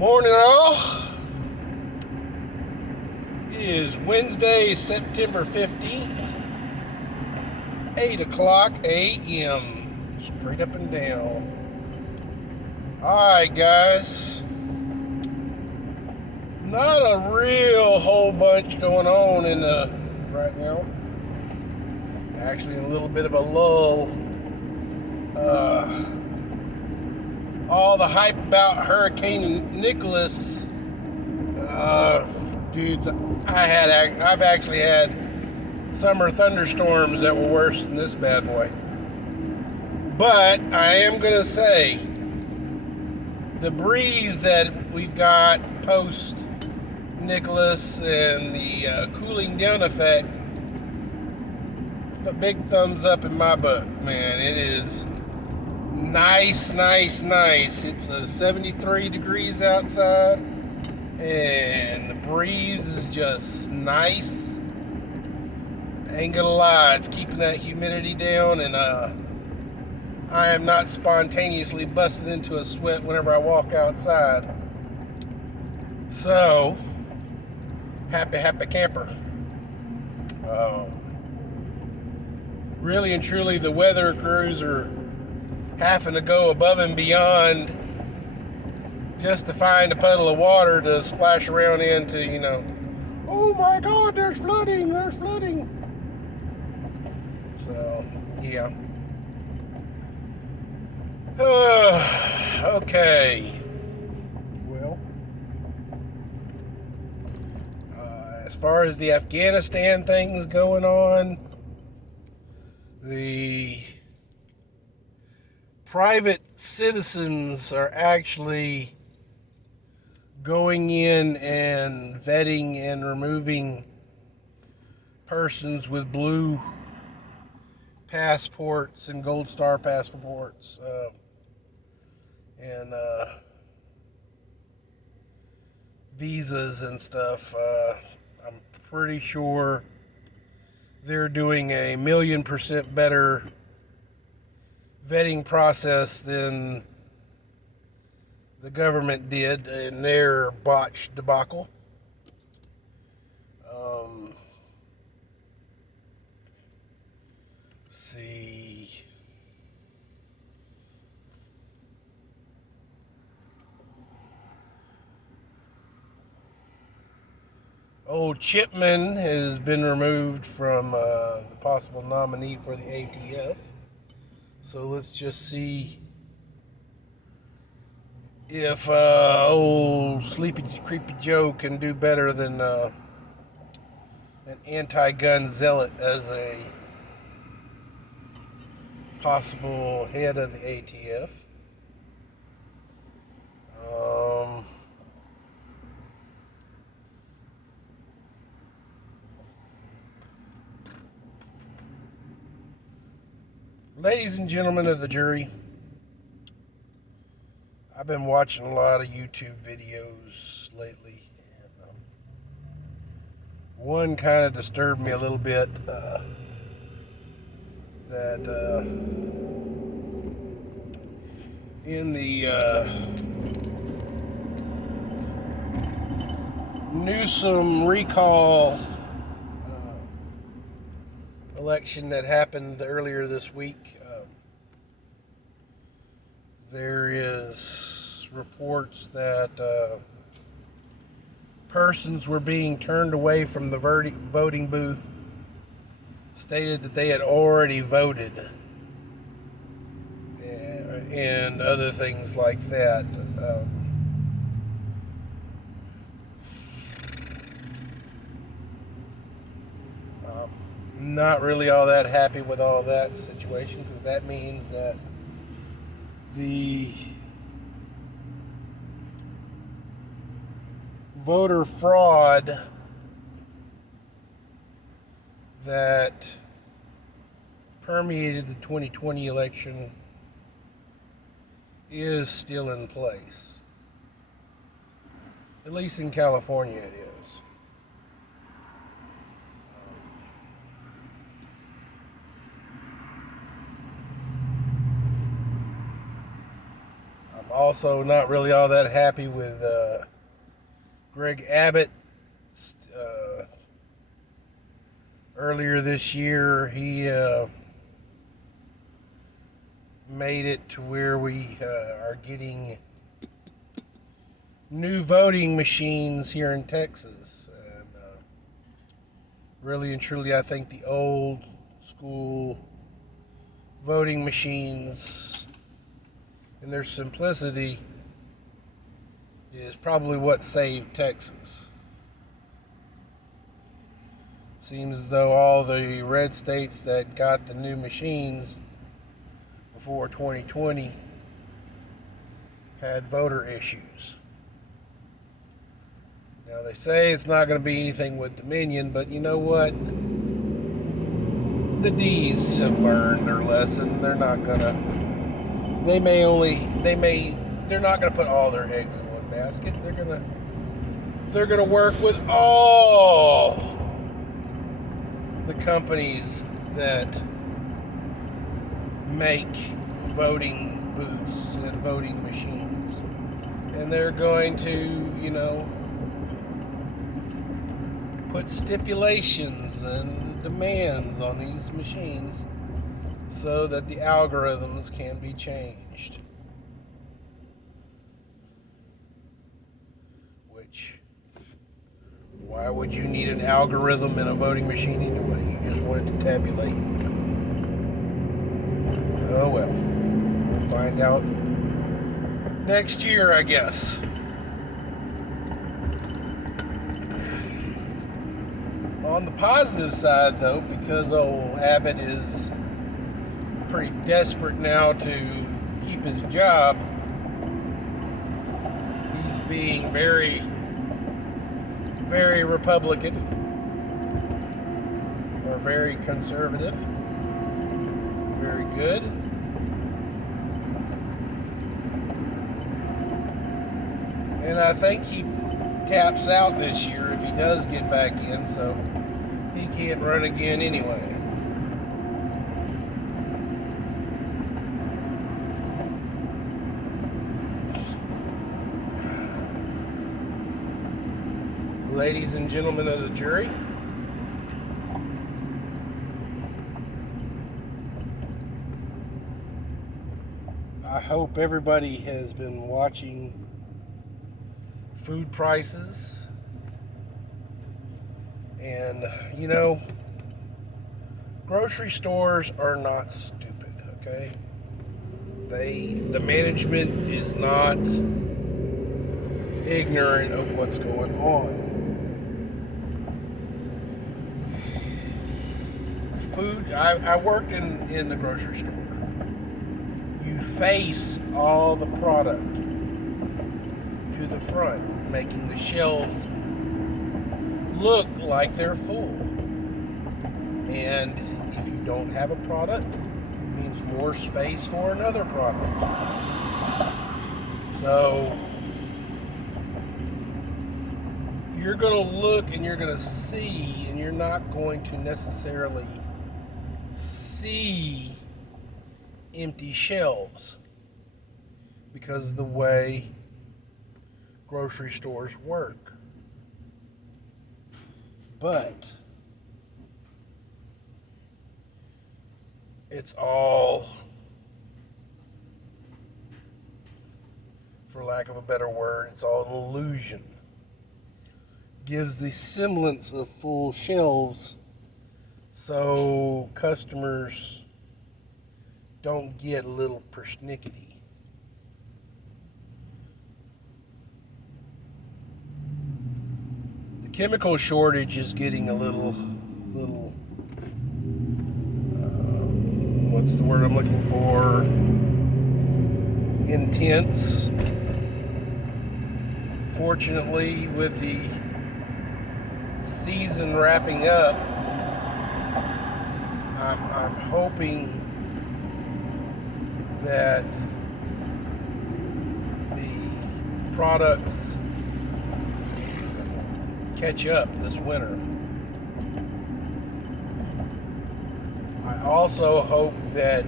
Morning, all. It is Wednesday, September 15th, 8 o'clock a.m. Straight up and down. Alright, guys. Not a real whole bunch going on right now. Actually, in a little bit of a lull. All the hype about Hurricane Nicholas. Dudes, I've actually had summer thunderstorms that were worse than this bad boy. But I am going to say the breeze that we've got post Nicholas and the cooling down effect, a big thumbs up in my book, man. It is nice. It's 73 degrees outside, and the breeze is just nice. Ain't gonna lie, it's keeping that humidity down, and I am not spontaneously busting into a sweat whenever I walk outside. So, happy camper. Really and truly, the weather crews are having to go above and beyond just to find a puddle of water to splash around into, oh my God, there's flooding. So, yeah. Okay. Well, as far as the Afghanistan things going on, the private citizens are actually going in and vetting and removing persons with blue passports and gold star passports and visas and stuff. I'm pretty sure they're doing a 1,000,000% better vetting process than the government did in their botched debacle. See. Old Chipman has been removed from the possible nominee for the ATF. So let's just see if old Sleepy Creepy Joe can do better than an anti-gun zealot as a possible head of the ATF. Ladies and gentlemen of the jury, I've been watching a lot of YouTube videos lately, and one kind of disturbed me a little bit. That in the Newsom recall election that happened earlier this week, there is reports that persons were being turned away from the voting booth, stated that they had already voted, and other things like that. Not really all that happy with all that situation, because that means that the voter fraud that permeated the 2020 election is still in place. At least in California it is. Also, not really all that happy with Greg Abbott. Earlier this year, he made it to where we are getting new voting machines here in Texas. And really and truly, I think the old school voting machines and their simplicity is probably what saved Texas. Seems as though all the red states that got the new machines before 2020 had voter issues. Now they say it's not going to be anything with Dominion, but you know what? The D's have learned their lesson. They're not gonna. They're not gonna put all their eggs in one basket. They're gonna work with all the companies that make voting booths and voting machines, and they're going to, put stipulations and demands on these machines so that the algorithms can be changed. Which, why would you need an algorithm in a voting machine anyway? You just want it to tabulate. Oh well. We'll find out next year, I guess. On the positive side, though, because old Abbott is pretty desperate now to keep his job, he's being very, very Republican or very conservative. Very good. And I think he taps out this year if he does get back in, so he can't run again anyway. Ladies and gentlemen of the jury, I hope everybody has been watching food prices. And, grocery stores are not stupid, okay? The management is not ignorant of what's going on. Food, I worked in the grocery store. You face all the product to the front, making the shelves look like they're full. And if you don't have a product, it means more space for another product. So you're going to look and you're going to see, and you're not going to necessarily see empty shelves because of the way grocery stores work. But it's all, for lack of a better word, it's all an illusion. Gives the semblance of full shelves so customers don't get a little persnickety. The chemical shortage is getting a little what's the word I'm looking for? Intense. Fortunately, with the season wrapping up, I'm hoping that the products catch up this winter. I also hope that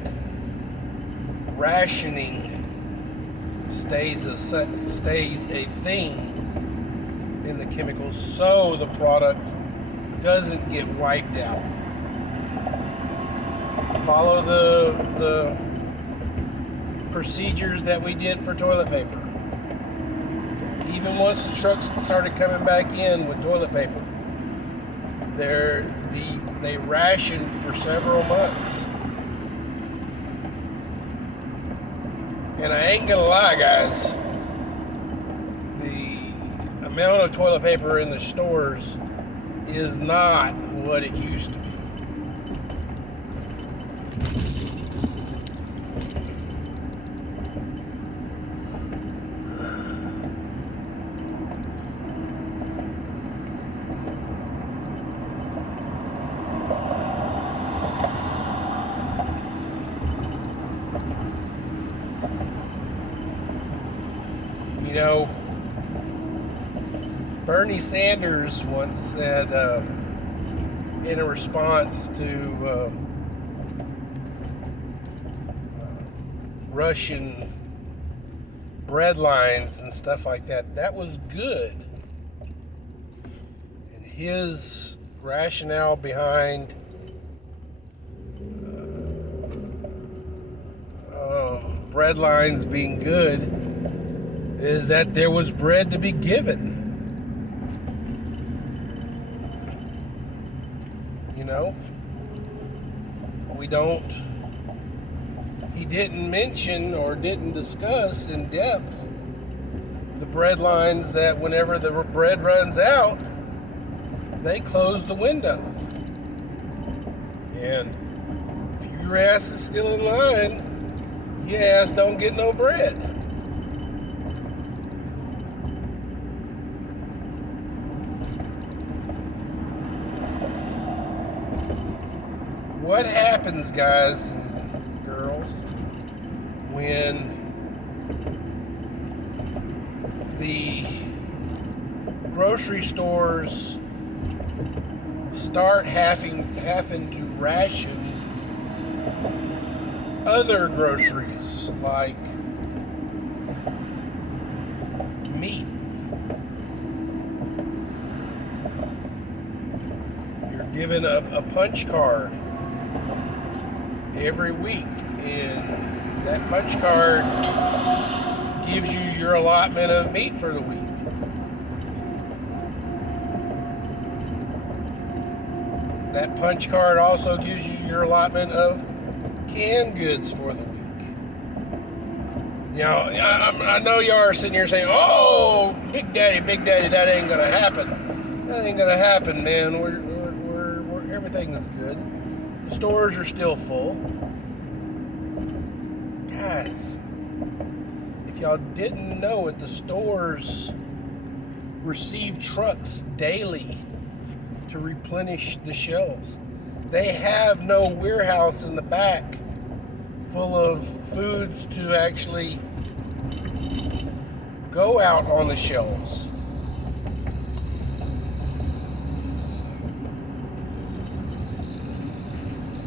rationing stays a thing in the chemicals, so the product doesn't get wiped out. Follow the procedures that we did for toilet paper. Even once the trucks started coming back in with toilet paper, they rationed for several months. And I ain't gonna lie, guys, the amount of toilet paper in the stores is not what it used to be. You know, Bernie Sanders once said in a response to Russian bread lines and stuff like that, that was good. And his rationale behind bread lines being good is that there was bread to be given. You know, he didn't mention or didn't discuss in depth the bread lines that whenever the bread runs out, they close the window. And if your ass is still in line, your ass don't get no bread. What happens, guys and girls, when the grocery stores start having to ration other groceries like meat? You're given a punch card every week, and that punch card gives you your allotment of meat for the week. That punch card also gives you your allotment of canned goods for the week. You know, I know y'all are sitting here saying, "Oh, Big Daddy, that ain't gonna happen. That ain't gonna happen, man. We're everything is good. The stores are still full." Guys, if y'all didn't know it, the stores receive trucks daily to replenish the shelves. They have no warehouse in the back full of foods to actually go out on the shelves.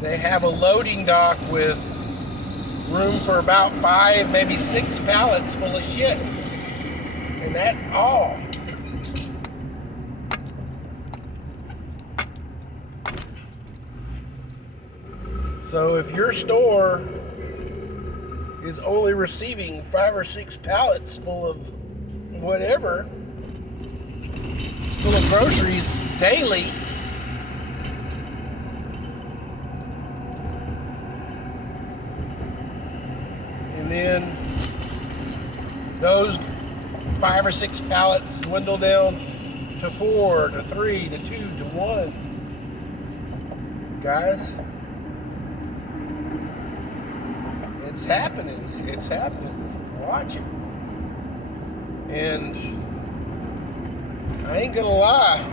They have a loading dock with room for about 5, maybe 6 pallets full of shit. And that's all. So if your store is only receiving 5 or 6 pallets full of whatever, full of groceries daily, and then those 5 or 6 pallets dwindle down to 4, to 3, to 2, to 1. Guys, it's happening. It's happening. Watch it. And I ain't gonna lie,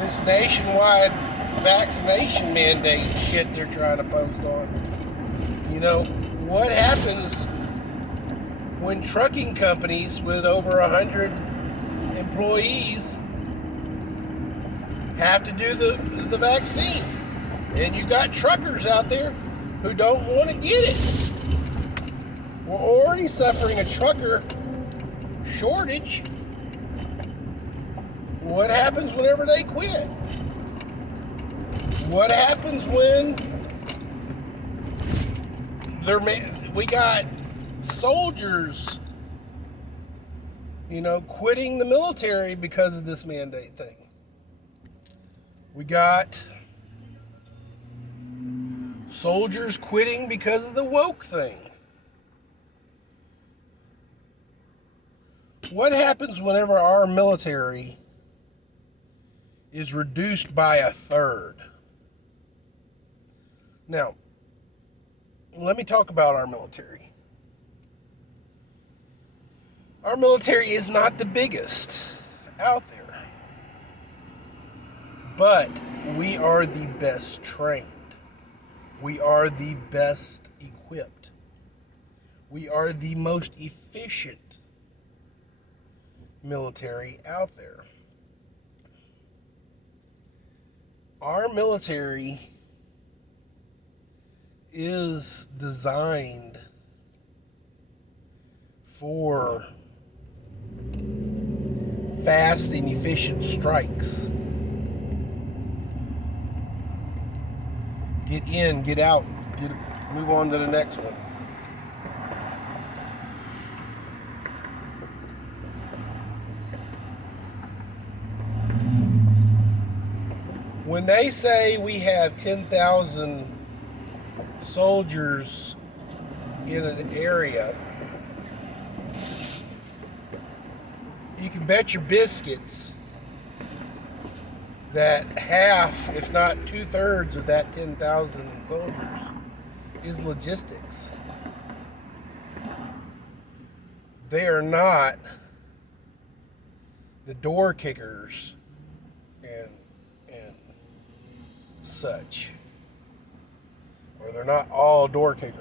this nationwide vaccination mandate shit they're trying to post on, you know, what happens when trucking companies with over 100 employees have to do the vaccine, and you got truckers out there who don't want to get it? We're already suffering a trucker shortage. What happens whenever they quit? What happens when we got soldiers, quitting the military because of this mandate thing? We got soldiers quitting because of the woke thing. What happens whenever our military is reduced by a third? Now, let me talk about our military. Our military is not the biggest out there, but we are the best trained. We are the best equipped. We are the most efficient military out there. Our military is designed for fast and efficient strikes. Get in, get out, move on to the next one. When they say we have 10,000 soldiers in an area, you can bet your biscuits that half, if not 2/3 of that 10,000 soldiers is logistics. They are not the door kickers and such, or they're not all door kickers.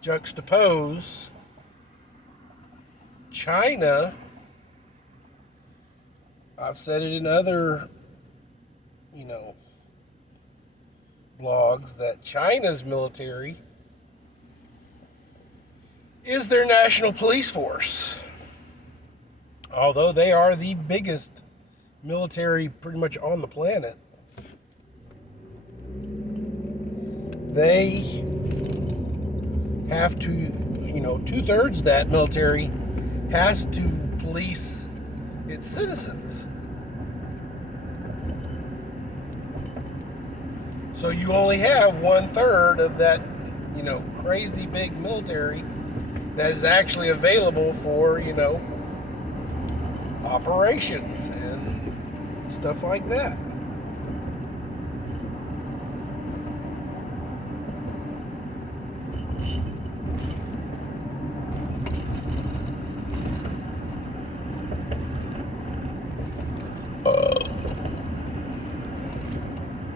Juxtapose China. I've said it in other, blogs, that China's military is their national police force. Although they are the biggest military pretty much on the planet, they have to, 2/3 of that military has to police its citizens. So you only have 1/3 of that, crazy big military that is actually available for, operations and stuff like that.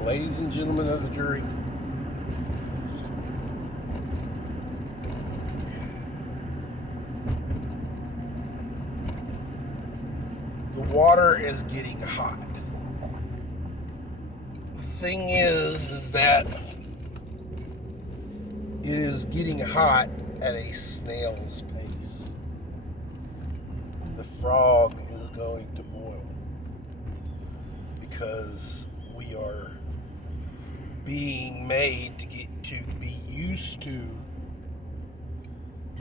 Ladies and gentlemen of the jury, the water is getting hot. The thing is that it is getting hot at a snail's pace. The frog is going to boil because we are being made to be used to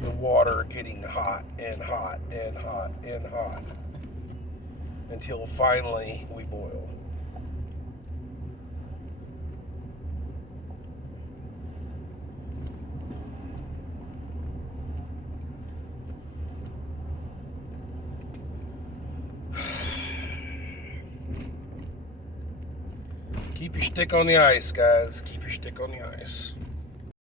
the water getting hot and hot and hot and hot until finally we boil. Keep your stick on the ice, guys. Keep your stick on the ice.